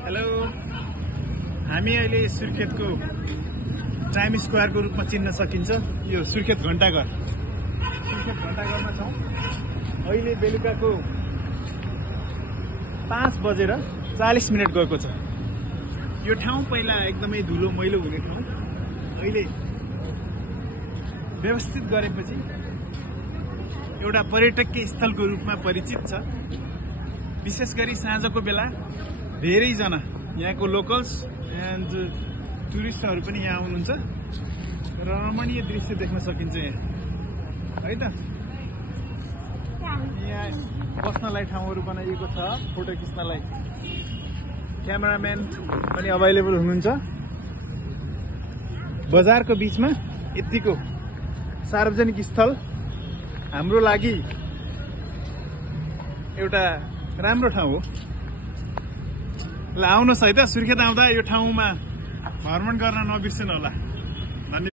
Hello, हामी अहिले सुर्खेतको time स्क्वायरको रूपमा चिन्न सकिन्छ। यो सुर्खेत घण्टाघर, सुर्खेत घण्टाघरमा छौँ। अहिले बेलुकाको 5:40 गएको छ। यो ठाउँ पहिला एकदमै धुलो मैलो हुने ठाउँ, अहिले व्यवस्थित गरेपछि एउटा पर्यटकीय स्थलको रूपमा परिचित छ। विशेष गरी साँझको बेला धेरैजना यहाँको लोकल्स एन्ड टुरिस्टहरू पनि यहाँ आउनुहुन्छ र रमणीय दृश्य देख्न सकिन्छ यहाँ, है त। यहाँ बस्नलाई ठाउँहरू बनाइएको छ, फोटो खिच्नलाई क्यामेराम्यान पनि अभाइलेबल हुनुहुन्छ। बजारको बिचमा यतिको सार्वजनिक स्थल हाम्रो लागि एउटा राम्रो ठाउँ हो। ल आउनुहोस् है त, सुर्खेत आउँदा यो ठाउँमा भ्रमण गर्न नबिर्सनु होला।